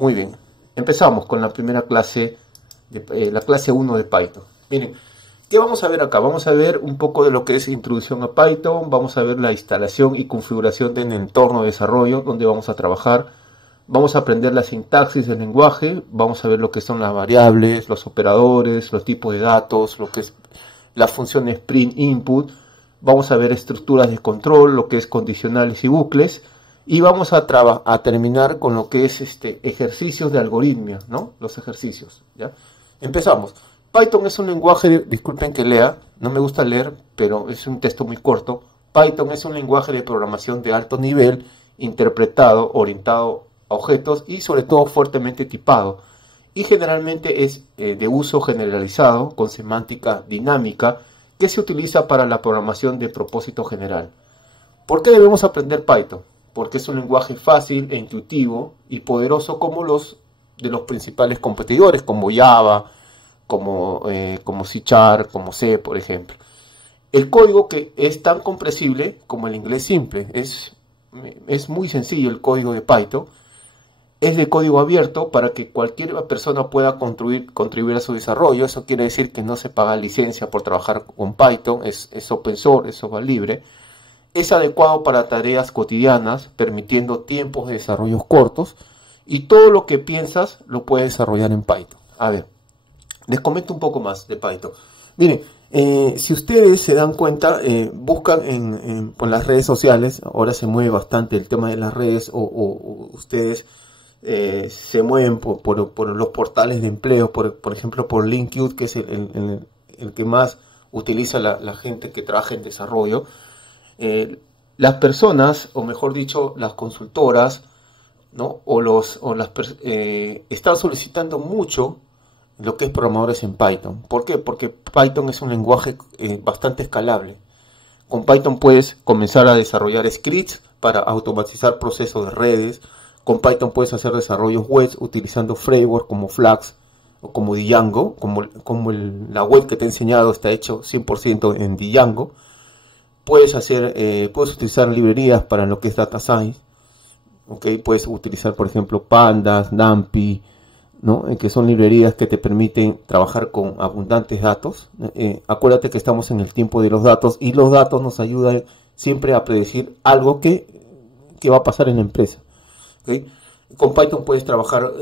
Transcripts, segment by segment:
Muy bien, empezamos con la primera clase, la clase 1 de Python. Miren, ¿qué vamos a ver acá? Vamos a ver un poco de lo que es introducción a Python, vamos a ver la instalación y configuración del entorno de desarrollo donde vamos a trabajar, vamos a aprender la sintaxis del lenguaje, vamos a ver lo que son las variables, los operadores, los tipos de datos, lo que es las funciones print input, vamos a ver estructuras de control, lo que es condicionales y bucles. Y vamos a terminar con lo que es ejercicios de algoritmia, ¿no? Los ejercicios, ¿ya? Empezamos. Python es un lenguaje, disculpen que lea, no me gusta leer, pero es un texto muy corto. Python es un lenguaje de programación de alto nivel, interpretado, orientado a objetos y sobre todo fuertemente tipado. Y generalmente es de uso generalizado, con semántica dinámica, que se utiliza para la programación de propósito general. ¿Por qué debemos aprender Python? Porque es un lenguaje fácil e intuitivo y poderoso como los de los principales competidores, como Java, como C#, como C, por ejemplo. El código que es tan comprensible como el inglés simple. Es muy sencillo el código de Python. Es de código abierto para que cualquier persona pueda contribuir a su desarrollo. Eso quiere decir que no se paga licencia por trabajar con Python. Es open source, es software libre. Es adecuado para tareas cotidianas, permitiendo tiempos de desarrollo cortos, y todo lo que piensas lo puedes desarrollar en Python. A ver, les comento un poco más de Python. Miren, si ustedes se dan cuenta, buscan por las redes sociales, ahora se mueve bastante el tema de las redes, o ustedes se mueven por los portales de empleo, por ejemplo por LinkedIn, que es el que más utiliza la gente que trabaja en desarrollo. Las personas, o mejor dicho, las consultoras, ¿no? Están solicitando mucho lo que es programadores en Python. ¿Por qué? Porque Python es un lenguaje bastante escalable. Con Python puedes comenzar a desarrollar scripts para automatizar procesos de redes. Con Python puedes hacer desarrollos web utilizando frameworks como Flask o como Django, la web que te he enseñado está hecho 100% en Django. Puedes utilizar librerías para lo que es Data Science, ¿okay? Puedes utilizar, por ejemplo, Pandas, NumPy, ¿no? Que son librerías que te permiten trabajar con abundantes datos. Acuérdate que estamos en el tiempo de los datos y los datos nos ayudan siempre a predecir algo que va a pasar en la empresa, ¿okay? Con Python puedes trabajar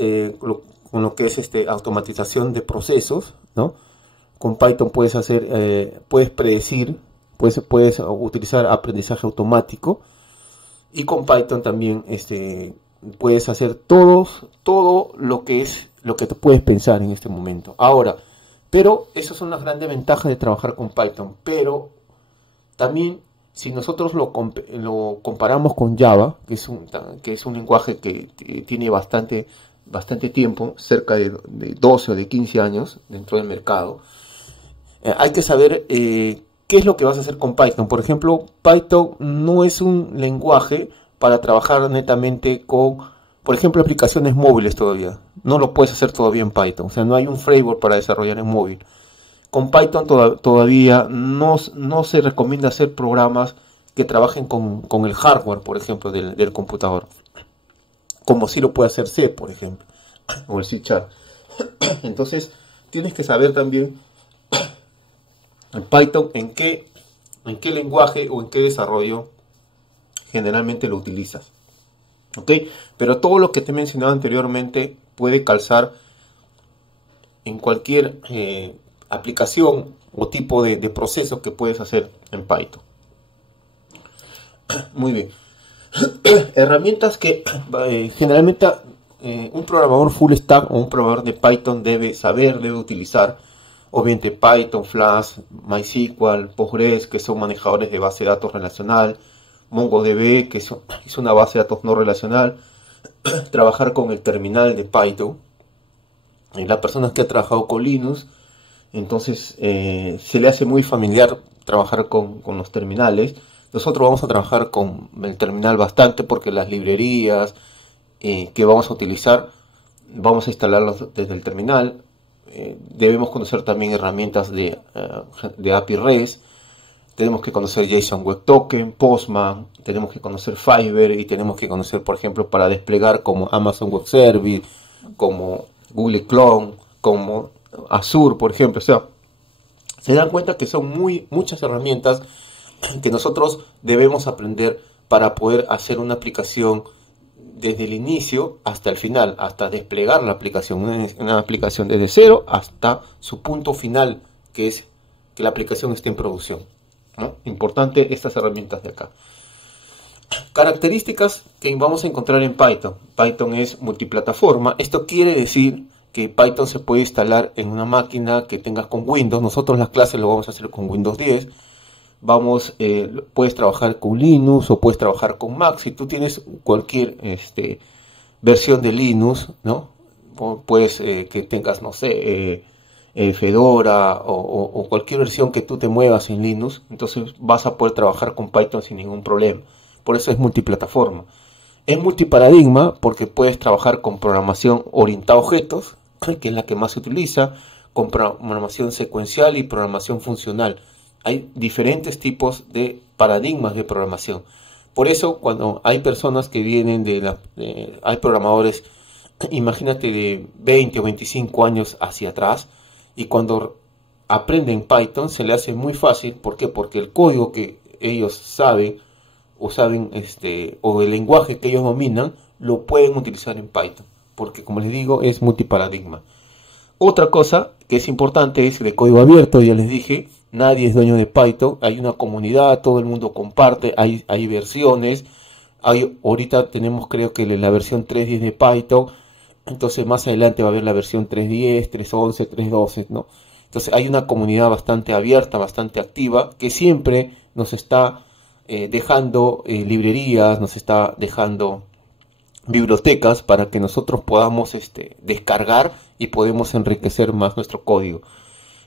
con lo que es automatización de procesos, ¿no? Con Python puedes predecir. Puedes utilizar aprendizaje automático, y con Python también puedes hacer todo lo que te puedes pensar en este momento. Ahora, pero esas son las grandes ventajas de trabajar con Python. Pero también, si nosotros lo comparamos con Java, que es un lenguaje que tiene bastante tiempo, cerca de 12 o de 15 años dentro del mercado, hay que saber ¿qué es lo que vas a hacer con Python? Por ejemplo, Python no es un lenguaje para trabajar netamente con, por ejemplo, aplicaciones móviles todavía. No lo puedes hacer todavía en Python. O sea, no hay un framework para desarrollar en móvil. Con Python todavía no se recomienda hacer programas que trabajen con el hardware, por ejemplo, del computador. Como si lo puede hacer C, por ejemplo, o el C#. Entonces, tienes que saber también en Python en qué lenguaje o en qué desarrollo generalmente lo utilizas, ¿ok? Pero todo lo que te he mencionado anteriormente puede calzar en cualquier aplicación o tipo de proceso que puedes hacer en Python. Muy bien. Herramientas que generalmente un programador full stack o un programador de Python debe utilizar. Obviamente Python, Flask, MySQL, Postgres, que son manejadores de base de datos relacional, MongoDB, que es una base de datos no relacional. Trabajar con el terminal de Python. Las personas que han trabajado con Linux, entonces se le hace muy familiar trabajar con los terminales. Nosotros vamos a trabajar con el terminal bastante porque las librerías que vamos a utilizar, vamos a instalarlas desde el terminal. Debemos conocer también herramientas de API REST. Tenemos que conocer JSON Web Token, Postman, tenemos que conocer Fiverr y tenemos que conocer, por ejemplo, para desplegar como Amazon Web Service, como Google Clone, como Azure, por ejemplo. O sea, se dan cuenta que son muchas herramientas que nosotros debemos aprender para poder hacer una aplicación desde el inicio hasta el final, hasta desplegar la aplicación, una aplicación desde cero hasta su punto final, que es que la aplicación esté en producción, ¿no? Importante estas herramientas de acá. Características que vamos a encontrar en Python. Python es multiplataforma. Esto quiere decir que Python se puede instalar en una máquina que tengas con Windows. Nosotros las clases lo vamos a hacer con Windows 10. Puedes trabajar con Linux o puedes trabajar con Mac. Si tú tienes cualquier versión de Linux, ¿no? Puedes que tengas, no sé, Fedora o cualquier versión que tú te muevas en Linux, entonces vas a poder trabajar con Python sin ningún problema. Por eso es multiplataforma. Es multiparadigma porque puedes trabajar con programación orientada a objetos, que es la que más se utiliza, con programación secuencial y programación funcional. Hay diferentes tipos de paradigmas de programación. Por eso, cuando hay personas que vienen hay programadores, imagínate, de 20 o 25 años hacia atrás, y cuando aprenden Python se le hace muy fácil. ¿Por qué? Porque el código que ellos saben o el lenguaje que ellos dominan lo pueden utilizar en Python, porque, como les digo, es multiparadigma. Otra cosa que es importante es de código abierto. Ya les dije, nadie es dueño de Python, hay una comunidad, todo el mundo comparte, hay versiones. Ahorita tenemos, creo que la versión 3.10 de Python, entonces más adelante va a haber la versión 3.10, 3.11, 3.12, ¿no? Entonces hay una comunidad bastante abierta, bastante activa, que siempre nos está dejando librerías, nos está dejando bibliotecas para que nosotros podamos descargar y podemos enriquecer más nuestro código.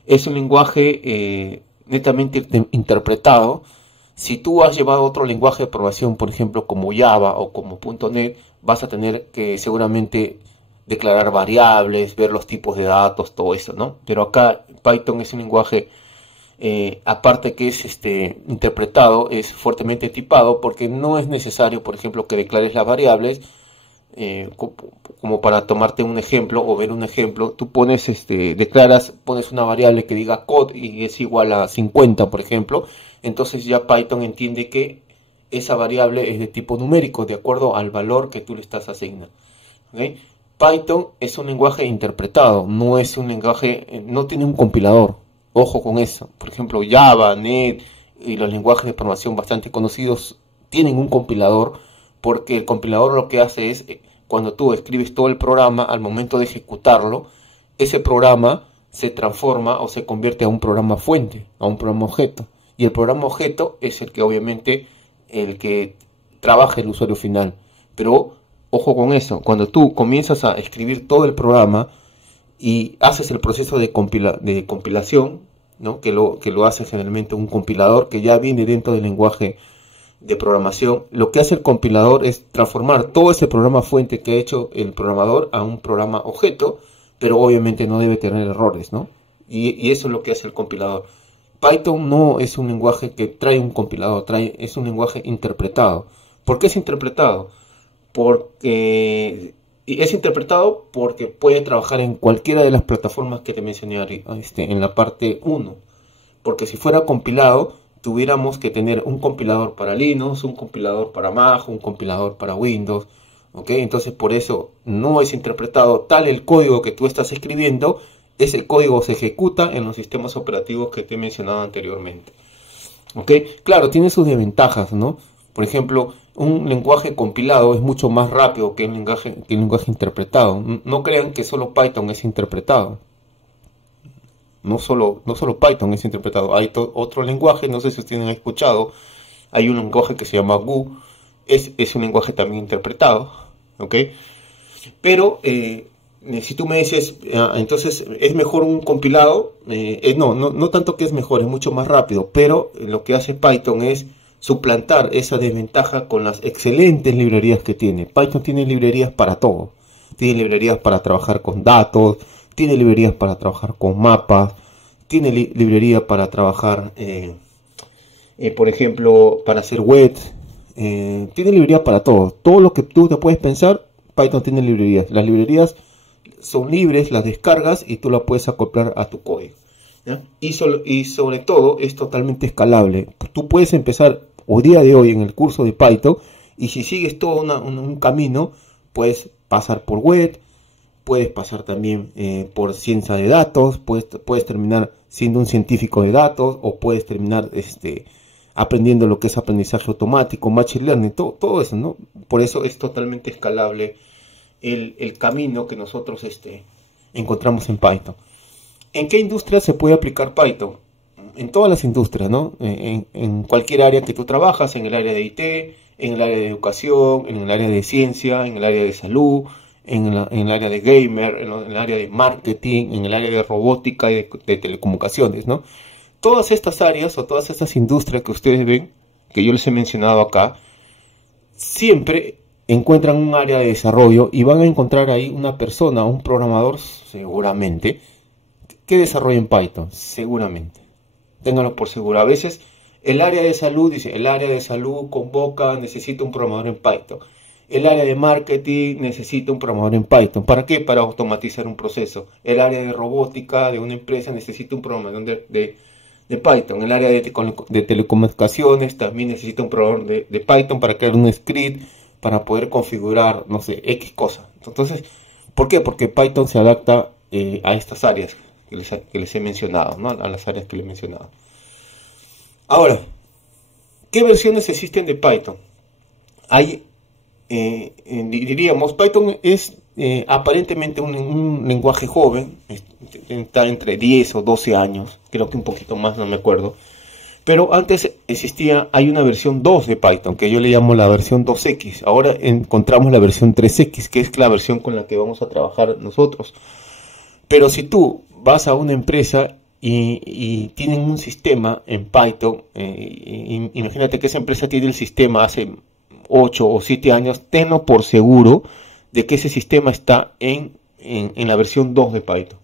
Es un lenguaje netamente interpretado. Si tú has llevado otro lenguaje de programación, por ejemplo como Java o como .NET, vas a tener que seguramente declarar variables, ver los tipos de datos, todo eso, ¿no? Pero acá Python es un lenguaje, aparte que es interpretado, es fuertemente tipado, porque no es necesario, por ejemplo, que declares las variables. Como para tomarte un ejemplo o ver un ejemplo, tú pones pones una variable que diga code y es igual a 50, por ejemplo. Entonces ya Python entiende que esa variable es de tipo numérico, de acuerdo al valor que tú le estás asignando. ¿Okay? Python es un lenguaje interpretado, no es un lenguaje, no tiene un compilador. Ojo con eso. Por ejemplo, Java, Net y los lenguajes de programación bastante conocidos tienen un compilador, porque el compilador lo que hace es, cuando tú escribes todo el programa, al momento de ejecutarlo, ese programa se transforma o se convierte a un programa fuente, a un programa objeto. Y el programa objeto es el que obviamente el que trabaja el usuario final. Pero ojo con eso, cuando tú comienzas a escribir todo el programa y haces el proceso de compilación, ¿no? que lo hace generalmente un compilador que ya viene dentro del lenguaje de programación, lo que hace el compilador es transformar todo ese programa fuente que ha hecho el programador a un programa objeto, pero obviamente no debe tener errores, ¿no? Y eso es lo que hace el compilador. Python no es un lenguaje que trae un compilador, es un lenguaje interpretado. ¿Por qué es interpretado? Porque puede trabajar en cualquiera de las plataformas que te mencioné en la parte 1. Porque si fuera compilado, tuviéramos que tener un compilador para Linux, un compilador para Mac, un compilador para Windows, ¿ok? Entonces por eso no es interpretado. Tal el código que tú estás escribiendo, ese código se ejecuta en los sistemas operativos que te he mencionado anteriormente, ¿ok? Claro, tiene sus desventajas, ¿no? Por ejemplo, un lenguaje compilado es mucho más rápido que un lenguaje interpretado. No crean que solo Python es interpretado. No solo Python es interpretado, hay otro lenguaje, no sé si ustedes han escuchado, hay un lenguaje que se llama Go, es un lenguaje también interpretado, ¿ok? Pero si tú me dices, entonces es mejor un compilado, no tanto que es mejor, es mucho más rápido, pero lo que hace Python es suplantar esa desventaja con las excelentes librerías que tiene. Python tiene librerías para todo, tiene librerías para trabajar con datos, tiene librerías para trabajar con mapas, tiene librerías para trabajar, por ejemplo, para hacer web, tiene librerías para todo. Todo lo que tú te puedes pensar, Python tiene librerías. Las librerías son libres, las descargas y tú las puedes acoplar a tu código, ¿ya? Y sobre todo es totalmente escalable. Tú puedes empezar día de hoy en el curso de Python y si sigues todo un camino, puedes pasar por web, puedes pasar también por ciencia de datos, puedes terminar siendo un científico de datos o puedes terminar aprendiendo lo que es aprendizaje automático, machine learning, todo eso, ¿no? Por eso es totalmente escalable el camino que nosotros encontramos en Python. ¿En qué industria se puede aplicar Python? En todas las industrias, ¿no? En cualquier área que tú trabajas, en el área de IT, en el área de educación, en el área de ciencia, en el área de salud, en el área de gamer, en el área de marketing, en el área de robótica y de telecomunicaciones, ¿no? Todas estas áreas o todas estas industrias que ustedes ven, que yo les he mencionado acá, siempre encuentran un área de desarrollo y van a encontrar ahí una persona, un programador seguramente, que desarrolla en Python, seguramente. Ténganlo por seguro. A veces el área de salud dice, el área de salud convoca, necesita un programador en Python. El área de marketing necesita un programador en Python. ¿Para qué? Para automatizar un proceso. El área de robótica de una empresa necesita un programador de Python. El área de telecomunicaciones también necesita un programador de Python para crear un script, para poder configurar, no sé, X cosa. Entonces, ¿por qué? Porque Python se adapta a estas áreas que les he mencionado, ¿no? A las áreas que les he mencionado. Ahora, ¿qué versiones existen de Python? Hay, diríamos, Python es aparentemente un lenguaje joven, está entre 10 o 12 años, creo que un poquito más, no me acuerdo. Pero antes hay una versión 2 de Python, que yo le llamo la versión 2X. Ahora encontramos la versión 3X, que es la versión con la que vamos a trabajar nosotros. Pero si tú vas a una empresa y tienen un sistema en Python, imagínate que esa empresa tiene el sistema hace 8 o 7 años, tenlo por seguro de que ese sistema está en la versión 2 de Python.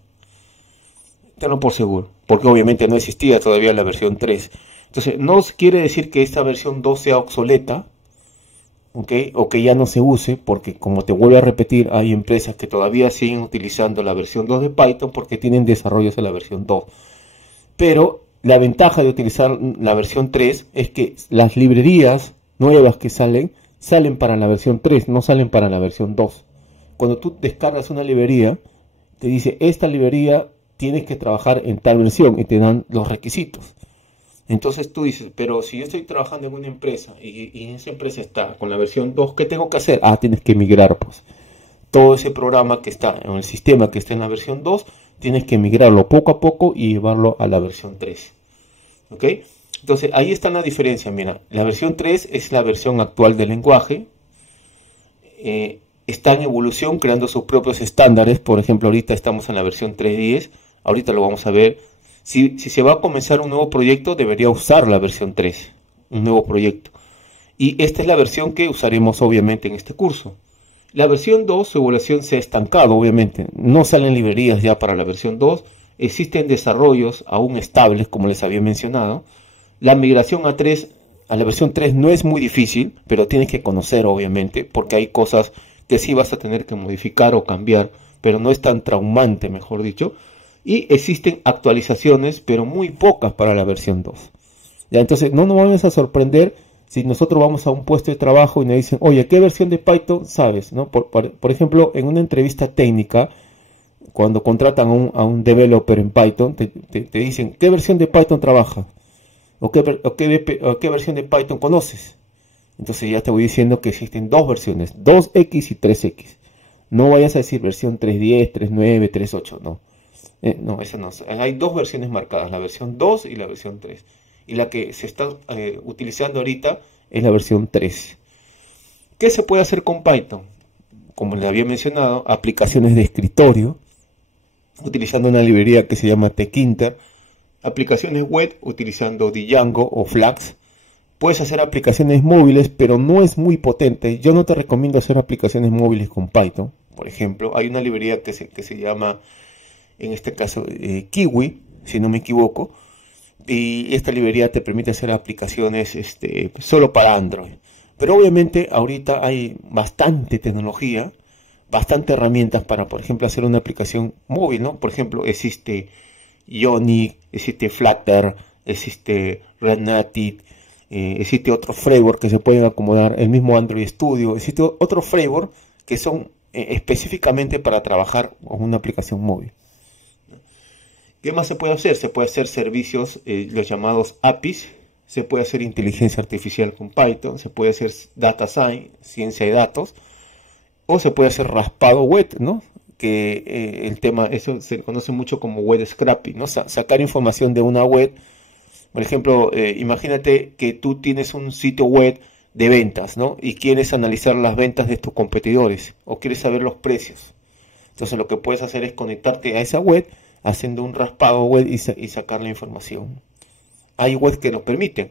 Tenlo por seguro, porque obviamente no existía todavía la versión 3. Entonces, no quiere decir que esta versión 2 sea obsoleta, ¿okay? O que ya no se use, porque como te vuelvo a repetir, hay empresas que todavía siguen utilizando la versión 2 de Python porque tienen desarrollos en la versión 2. Pero la ventaja de utilizar la versión 3 es que las librerías nuevas que salen para la versión 3, no salen para la versión 2. Cuando tú descargas una librería, te dice, esta librería tienes que trabajar en tal versión y te dan los requisitos. Entonces tú dices, pero si yo estoy trabajando en una empresa y esa empresa está con la versión 2, ¿qué tengo que hacer? Tienes que migrar, pues. Todo ese programa que está en el sistema que está en la versión 2, tienes que migrarlo poco a poco y llevarlo a la versión 3. ¿Ok? Entonces ahí está la diferencia. Mira, la versión 3 es la versión actual del lenguaje. Está en evolución, creando sus propios estándares. Por ejemplo, ahorita estamos en la versión 3.10. Ahorita lo vamos a ver. Si se va a comenzar un nuevo proyecto, debería usar la versión 3, un nuevo proyecto. Y esta es la versión que usaremos obviamente en este curso. La versión 2, su evolución se ha estancado, obviamente. No salen librerías ya para la versión 2. Existen desarrollos aún estables, como les había mencionado. La migración a la versión 3 no es muy difícil, pero tienes que conocer, obviamente, porque hay cosas que sí vas a tener que modificar o cambiar, pero no es tan traumante, mejor dicho. Y existen actualizaciones, pero muy pocas para la versión 2. Ya, entonces no nos vamos a sorprender si nosotros vamos a un puesto de trabajo y nos dicen, oye, ¿qué versión de Python sabes? ¿No? Por ejemplo, en una entrevista técnica, cuando contratan a un developer en Python, te dicen, ¿qué versión de Python trabaja? ¿O qué versión de Python conoces? Entonces ya te voy diciendo que existen dos versiones, 2X y 3X. No vayas a decir versión 3.10, 3.9, 3.8, no. No, eso no. Hay dos versiones marcadas, la versión 2 y la versión 3. Y la que se está utilizando ahorita es la versión 3. ¿Qué se puede hacer con Python? Como les había mencionado, aplicaciones de escritorio, utilizando una librería que se llama Tkinter. Aplicaciones web, utilizando Django o Flask. Puedes hacer aplicaciones móviles, pero no es muy potente. Yo no te recomiendo hacer aplicaciones móviles con Python. Por ejemplo, hay una librería que se llama, en este caso, Kiwi, si no me equivoco. Y esta librería te permite hacer aplicaciones solo para Android. Pero obviamente ahorita hay bastante tecnología bastantes herramientas para, por ejemplo, hacer una aplicación móvil, ¿no? Por ejemplo, existe Ionic, existe Flutter, existe React-Native, existe otro framework que se pueden acomodar, el mismo Android Studio, existe otro framework que son específicamente para trabajar con una aplicación móvil. ¿Qué más se puede hacer? Se puede hacer servicios, los llamados APIs, se puede hacer inteligencia artificial con Python, se puede hacer data science, ciencia de datos, o se puede hacer raspado web, ¿no? Que el tema, eso se conoce mucho como web scraping, ¿no? Sacar información de una web. Por ejemplo, imagínate que tú tienes un sitio web de ventas, ¿no? Y quieres analizar las ventas de tus competidores o quieres saber los precios. Entonces lo que puedes hacer es conectarte a esa web haciendo un raspado web y sacar la información. Hay webs que lo permiten,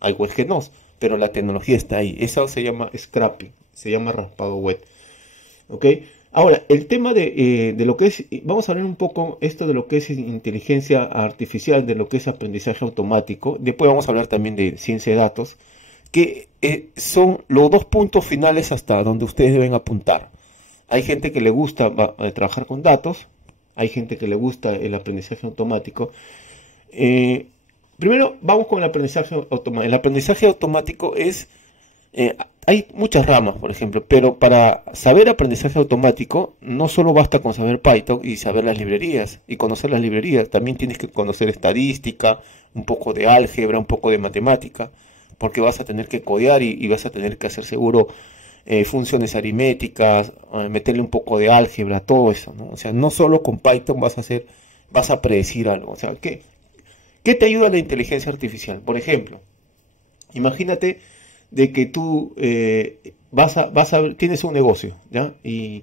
hay webs que no, pero la tecnología está ahí. Eso se llama scrapping, se llama raspado web. ¿Ok? Ahora, el tema de lo que es, vamos a hablar un poco esto de lo que es inteligencia artificial, de lo que es aprendizaje automático. Después vamos a hablar también de ciencia de datos, que son los dos puntos finales hasta donde ustedes deben apuntar. Hay gente que le gusta trabajar con datos, hay gente que le gusta el aprendizaje automático. Primero vamos con el aprendizaje automático. El aprendizaje automático es... hay muchas ramas, por ejemplo, pero para saber aprendizaje automático no solo basta con saber Python y saber las librerías y conocer las librerías, también tienes que conocer estadística, un poco de álgebra, un poco de matemática, porque vas a tener que codear y vas a tener que hacer seguro funciones aritméticas, meterle un poco de álgebra, todo eso, ¿no? O sea, no solo con Python vas a predecir algo. O sea, ¿qué te ayuda la inteligencia artificial? Por ejemplo, imagínate de que tú tienes un negocio, ¿ya? Y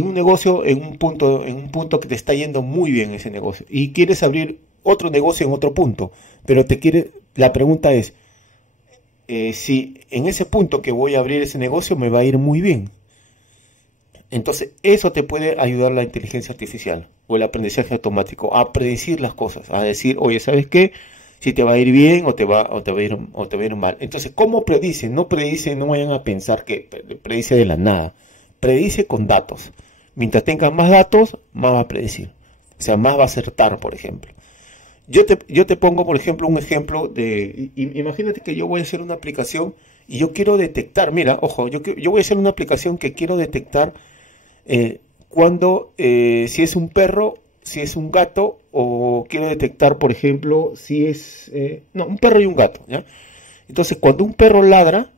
un negocio en un punto que te está yendo muy bien ese negocio. Y quieres abrir otro negocio en otro punto. Pero la pregunta es, si en ese punto que voy a abrir ese negocio me va a ir muy bien. Entonces, eso te puede ayudar la inteligencia artificial o el aprendizaje automático a predecir las cosas, a decir, oye, ¿sabes qué? Si te va a ir bien o te va a ir mal. Entonces, ¿cómo predice? No vayan a pensar que predice de la nada. Predice con datos. Mientras tenga más datos, más va a predecir. O sea, más va a acertar, por ejemplo. Yo te pongo, por ejemplo, un ejemplo de... Imagínate que yo voy a hacer una aplicación y yo quiero detectar, mira, ojo, yo voy a hacer una aplicación que quiero detectar si es un perro, si es un gato, o quiero detectar, por ejemplo, si es... un perro y un gato, ¿ya? Entonces, cuando un perro ladra,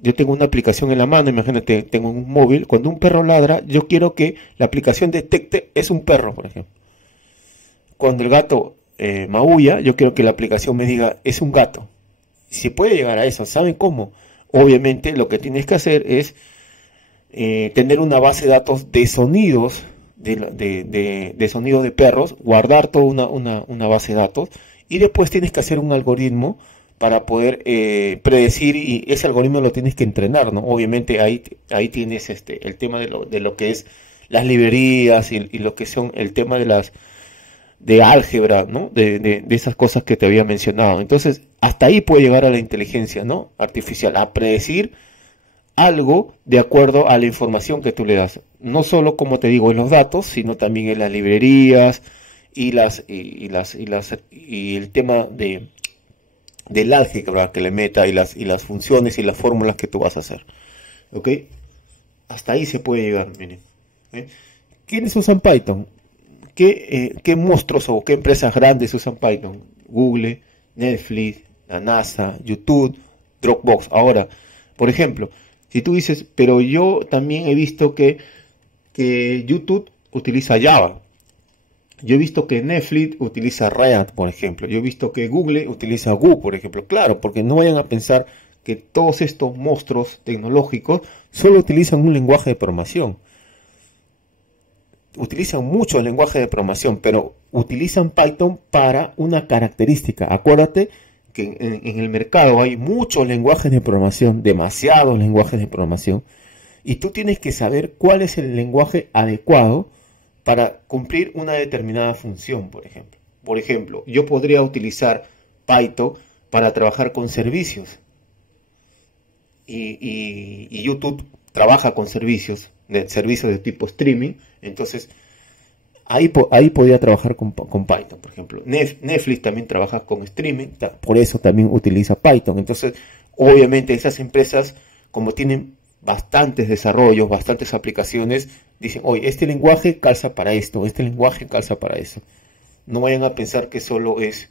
yo tengo una aplicación en la mano, imagínate, tengo un móvil, cuando un perro ladra, yo quiero que la aplicación detecte, es un perro, por ejemplo. Cuando el gato maulla, yo quiero que la aplicación me diga, es un gato. Si puede llegar a eso, ¿saben cómo? Obviamente, lo que tienes que hacer es tener una base de datos de sonidos, de sonidos de perros, guardar toda una base de datos y después tienes que hacer un algoritmo para poder predecir y ese algoritmo lo tienes que entrenar, ¿no? Obviamente ahí tienes el tema de lo que es las librerías y lo que son el tema de álgebra, ¿no? De esas cosas que te había mencionado. Entonces, hasta ahí puede llegar a la inteligencia, ¿no? Artificial, a predecir algo de acuerdo a la información que tú le das. No solo, como te digo, en los datos, sino también en las librerías y el tema del álgebra que le meta y las funciones y las fórmulas que tú vas a hacer. ¿Ok? Hasta ahí se puede llegar, miren. ¿Quiénes usan Python? ¿Qué monstruos o qué empresas grandes usan Python? Google, Netflix, la NASA, YouTube, Dropbox. Ahora, por ejemplo, si tú dices, pero yo también he visto que YouTube utiliza Java. Yo he visto que Netflix utiliza React, por ejemplo. Yo he visto que Google utiliza Go, por ejemplo. Claro, porque no vayan a pensar que todos estos monstruos tecnológicos solo utilizan un lenguaje de programación. Utilizan mucho el lenguaje de programación, pero utilizan Python para una característica. Acuérdate que en el mercado hay muchos lenguajes de programación, demasiados lenguajes de programación, y tú tienes que saber cuál es el lenguaje adecuado para cumplir una determinada función, por ejemplo. Por ejemplo, yo podría utilizar Python para trabajar con servicios, y YouTube trabaja con servicios, de servicios de tipo streaming. Entonces, ahí podía trabajar con Python, por ejemplo. Netflix también trabaja con streaming, por eso también utiliza Python. Entonces, obviamente esas empresas, como tienen bastantes desarrollos, bastantes aplicaciones, dicen, oye, este lenguaje calza para esto, este lenguaje calza para eso. No vayan a pensar que solo es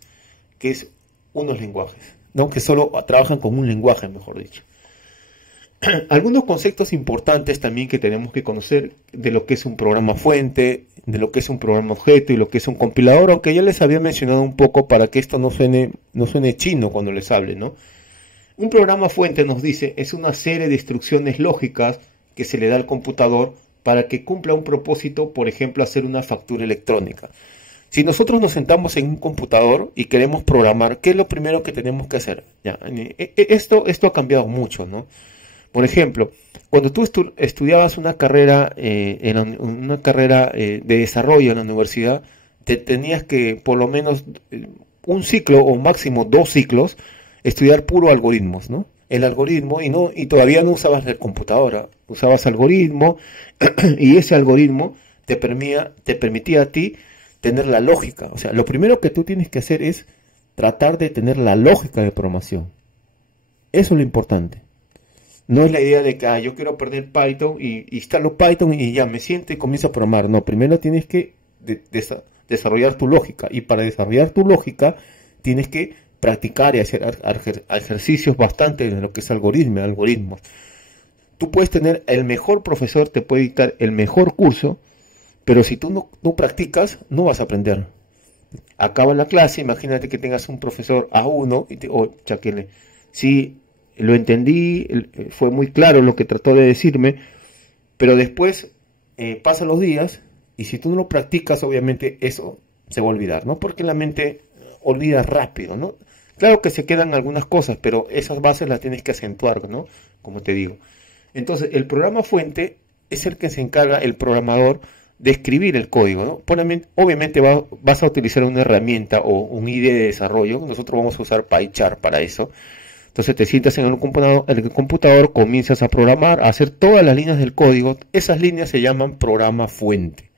unos lenguajes, ¿no? Que solo trabajan con un lenguaje, mejor dicho. Algunos conceptos importantes también que tenemos que conocer de lo que es un programa fuente, de lo que es un programa objeto y lo que es un compilador, aunque ya les había mencionado un poco para que esto no suene chino cuando les hable, ¿no? Un programa fuente, nos dice, es una serie de instrucciones lógicas que se le da al computador para que cumpla un propósito, por ejemplo, hacer una factura electrónica. Si nosotros nos sentamos en un computador y queremos programar, ¿qué es lo primero que tenemos que hacer? Ya, esto ha cambiado mucho, ¿no? Por ejemplo, cuando tú estudiabas una carrera, de desarrollo en la universidad, te tenías que por lo menos un ciclo o máximo 2 ciclos estudiar puro algoritmos, ¿no? El algoritmo y todavía no usabas la computadora, usabas algoritmo y ese algoritmo te permitía a ti tener la lógica. O sea, lo primero que tú tienes que hacer es tratar de tener la lógica de programación. Eso es lo importante. No es la idea de que yo quiero aprender Python y instalo Python y ya me siento y comienzo a programar. No, primero tienes que desarrollar tu lógica. Y para desarrollar tu lógica tienes que practicar y hacer ejercicios bastante de lo que es algoritmos. Tú puedes tener el mejor profesor, te puede dictar el mejor curso, pero si tú no practicas, no vas a aprender. Acaba la clase, imagínate que tengas un profesor A1 y chaquele, sí, lo entendí, fue muy claro lo que trató de decirme, pero después pasan los días y si tú no lo practicas, obviamente eso se va a olvidar, ¿no? Porque la mente olvida rápido, ¿no? Claro que se quedan algunas cosas, pero esas bases las tienes que acentuar, ¿no? Como te digo. Entonces, el programa fuente es el que se encarga el programador de escribir el código, ¿no? Obviamente vas a utilizar una herramienta o un IDE de desarrollo. Nosotros vamos a usar PyCharm para eso. Entonces te sientas en el computador, comienzas a programar, a hacer todas las líneas del código. Esas líneas se llaman programa fuente.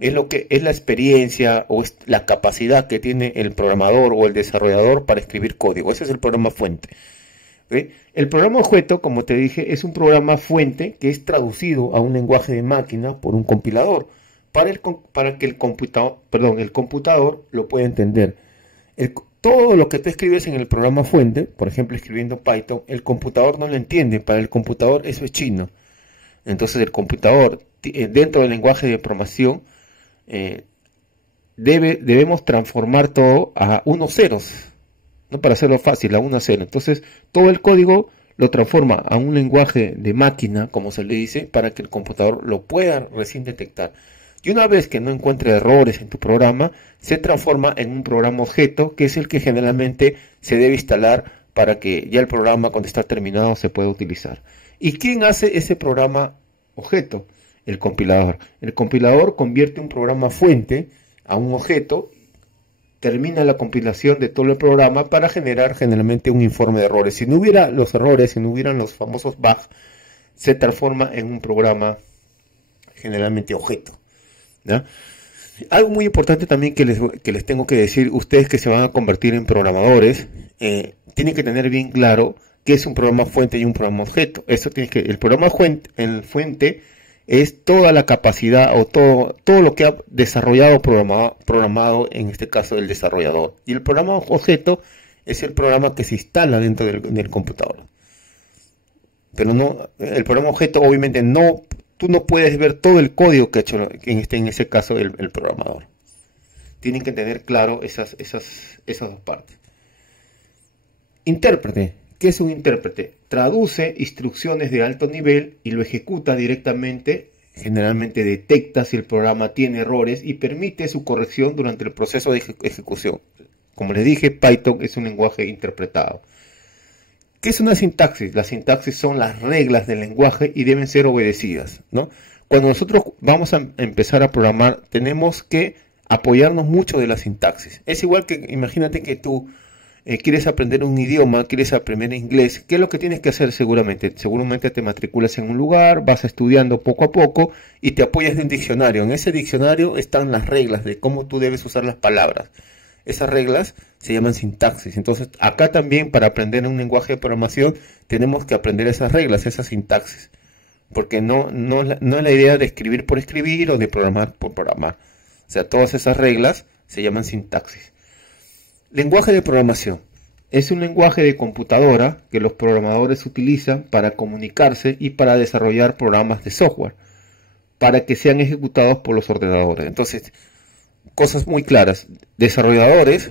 Es lo que es la experiencia o es la capacidad que tiene el programador o el desarrollador para escribir código. Ese es el programa fuente. ¿Sí? El programa objeto, como te dije, es un programa fuente que es traducido a un lenguaje de máquina por un compilador para que el computador lo pueda entender. Todo lo que tú escribes en el programa fuente, por ejemplo escribiendo Python, el computador no lo entiende. Para el computador eso es chino. Entonces el computador, dentro del lenguaje de programación, debemos transformar todo a unos ceros, ¿no? Para hacerlo fácil, a 1 a 0. Entonces todo el código lo transforma a un lenguaje de máquina, como se le dice, para que el computador lo pueda recién detectar. Y una vez que no encuentre errores en tu programa, se transforma en un programa objeto, que es el que generalmente se debe instalar para que ya el programa, cuando está terminado, se pueda utilizar. ¿Y quién hace ese programa objeto? El compilador. El compilador convierte un programa fuente a un objeto, termina la compilación de todo el programa para generar generalmente un informe de errores. Si no hubiera los errores, si no hubieran los famosos bugs, se transforma en un programa generalmente objeto, ¿no? Algo muy importante también que les tengo que decir, ustedes que se van a convertir en programadores, tienen que tener bien claro qué es un programa fuente y un programa objeto. El programa fuente es toda la capacidad o todo lo que ha desarrollado programado, en este caso el desarrollador. Y el programa objeto es el programa que se instala dentro del computador. Pero no, el programa objeto obviamente no. Tú no puedes ver todo el código que ha hecho en ese caso el programador. Tienen que tener claro esas dos partes. Intérprete. ¿Qué es un intérprete? Traduce instrucciones de alto nivel y lo ejecuta directamente. Generalmente detecta si el programa tiene errores y permite su corrección durante el proceso de ejecución. Como les dije, Python es un lenguaje interpretado. ¿Qué es una sintaxis? Las sintaxis son las reglas del lenguaje y deben ser obedecidas, ¿no? Cuando nosotros vamos a empezar a programar, tenemos que apoyarnos mucho de la sintaxis. Es igual que, imagínate que tú quieres aprender un idioma, quieres aprender inglés, ¿qué es lo que tienes que hacer seguramente? Seguramente te matriculas en un lugar, vas estudiando poco a poco y te apoyas de un diccionario. En ese diccionario están las reglas de cómo tú debes usar las palabras. Esas reglas se llaman sintaxis. Entonces, acá también para aprender un lenguaje de programación tenemos que aprender esas reglas, esas sintaxis. Porque no es la idea de escribir por escribir o de programar por programar. O sea, todas esas reglas se llaman sintaxis. Lenguaje de programación. Es un lenguaje de computadora que los programadores utilizan para comunicarse y para desarrollar programas de software, para que sean ejecutados por los ordenadores. Entonces, cosas muy claras. Desarrolladores,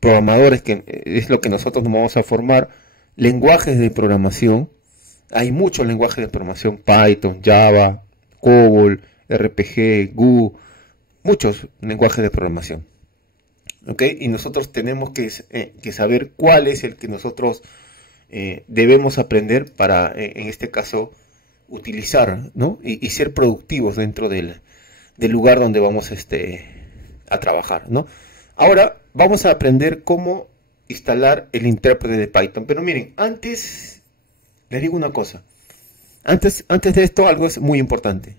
programadores, que es lo que nosotros nos vamos a formar, lenguajes de programación. Hay muchos lenguajes de programación, Python, Java, COBOL, RPG, Go, muchos lenguajes de programación. ¿Okay? Y nosotros tenemos que saber cuál es el que nosotros debemos aprender para, en este caso, utilizar, ¿no? y ser productivos dentro del lugar donde vamos a trabajar, ¿no? Ahora vamos a aprender cómo instalar el intérprete de Python. Pero miren, antes les digo una cosa. Antes de esto, algo es muy importante.